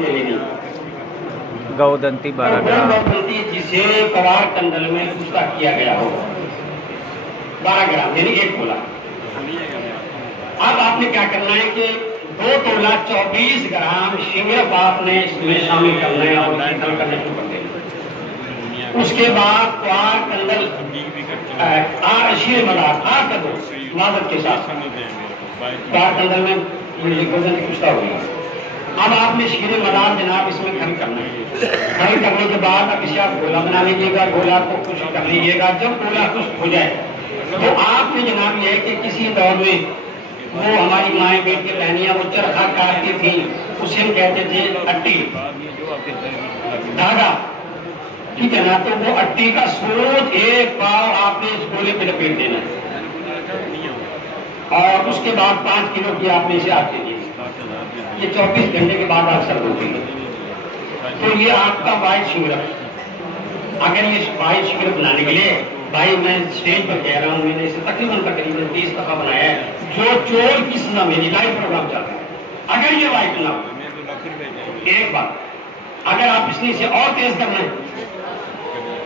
ले लेनी। गौदंती 12 ग्राम। गौदंती जिसे कवार कंडल में उसका किया गया हो 12 ग्राम यानी 1 तोला। अब आपने क्या करना है कि 2 तोला 24 ग्राम शिंगरफ आपने इसमें शामिल करना है और दाखिल करना शुरू कर देना। उसके बाद क्वार कंडल शीर मदार कर दो मादत के साथ क्वार कंडल में गोदन की पुष्टा होगी। अब आपने शीर मदार जनाब इसमें खल करना है। खल करने के बाद अब इसे आप गोला बना लीजिएगा। गोला को खुश कर लीजिएगा। जब गोला खुश हो जाए तो आपने जनाब ये है कि किसी दौर में वो हमारी माएँ बेट के बहनियाँ वो चरखा काटती थी, उसे हम कहते थे अट्टी धागा, ठीक है ना। तो वो अट्टी का स्रोत 1 पाव आपने इस गोले पे लपेट देना है और उसके बाद 5 किलो की आपने इसे आग दे दी। ये 24 घंटे के बाद आग सर्व होती है। तो ये आपका वाइट शिंगरफ। अगर ये वाइट शिंगरफ बनाने के लिए भाई मैं स्टेज पर कह रहा हूँ, मैंने इसे तकरीबन 30 दफा बनाया है। जो चोर की सजा मेरी लाइव प्रोग्राम चल रहा है। अगर ये वाइट ना हो एक बार, अगर आप इसने इसे और तेज करना है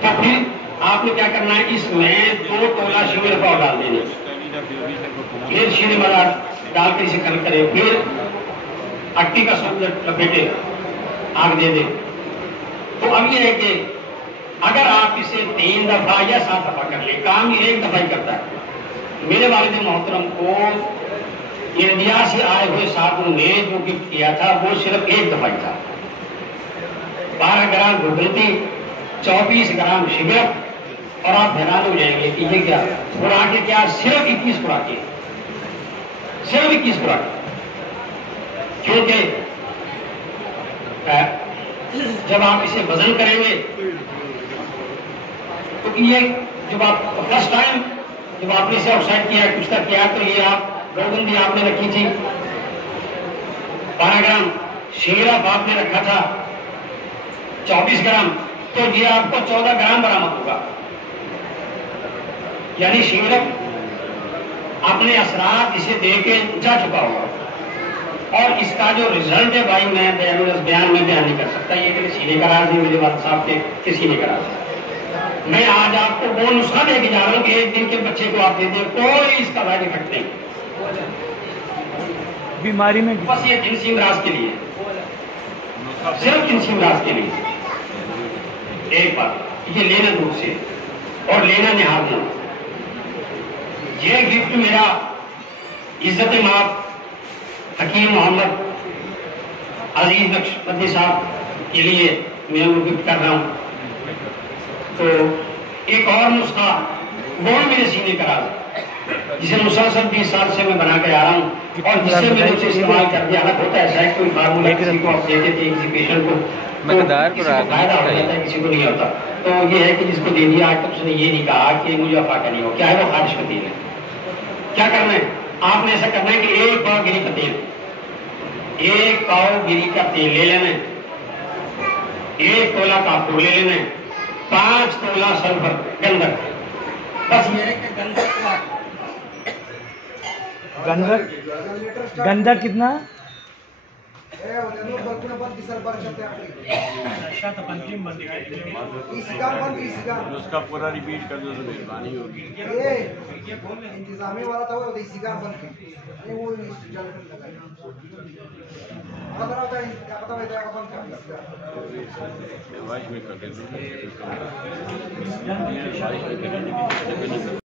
तो फिर आपने क्या करना है, इसमें 2 तोला शिंगरफ और डाल देने, फिर शीरे मदार डाल कर इसे कल करें, फिर अट्टी का सूप लपेटे, आग दे दे। तो अब ये है कि अगर आप इसे 3 दफा या 7 दफा कर ले, काम ये 1 दफा ही करता है। मेरे वालिद मोहतरम को इंडिया से आए हुए साधु ने जो गिफ्ट किया था वो सिर्फ 1 दफा ही था। 12 ग्राम गौदंती, 24 ग्राम शिंगरफ। और आप हैरान हो जाएंगे कि ये क्या खुराकें, क्या सिर्फ 21 खुराकें, सिर्फ 21 खुराकें। क्योंकि जब आप इसे वजन करेंगे तो ये जब आप फर्स्ट टाइम जब आपने इसे आउटसाइड किया, कुछ तक किया, तो ये आप गौदंती आपने रखी थी 12 ग्राम, शिंगरफ आपने रखा था 24 ग्राम, तो ये आपको 14 ग्राम बरामद होगा। यानी शिंगरफ अपने असरात इसे दे के जा चुका होगा। और इसका जो रिजल्ट है भाई मैं बयान में बयान नहीं कर सकता। ये किसी ने करा दी, मेरे वाले साहब के किसी ने करा दी। मैं आज आपको वो नुस्खा दे के जा रहा हूँ कि 1 दिन के बच्चे को आप दे दें, कोई इसका साइड इफेक्ट नहीं बीमारी में। बस ये जिनसी इमराज के लिए, सिर्फ जिनसी इमराज के लिए। एक बात ये लेना दूर से और लेना निहार ना। ये गिफ्ट मेरा इज्जत माप हकीम मोहम्मद अजीज नक्शबंदी साहब के लिए मैं वो गिफ्ट कर रहा हूँ। तो एक और नुस्खा वो मेरे सीने करा जिसे मुसलसल 20 साल से मैं बना के आ रहा हूँ और जिससे मैंने उसे इस्तेमाल कर दिया। अलग होता है शायद कोई फार्मूला किसी को आप देते थे किसी पेशेंट को, तो किसी को फायदा हो जाता है, किसी को नहीं होता। तो ये है कि जिसको दे दिया आज तक उसने ये नहीं कहा कि मुझे फायदा नहीं हो, क्या है वो खारिश का तेल है। क्या करना है आपने, ऐसा करना है कि 1 पाव गिरी का तेल, 1 पाव गिरी का तेल ले लेना है, 1 तोला कापूर ले लेना है, 5 तोला सल्फर गंधक। बस ये है कि गंधक कितना? उसका पूरा रिपीट कर दो तो मेहरबानी होगी। इंतजामी वाला था वो देसी का बन के वो वाइस में कर दे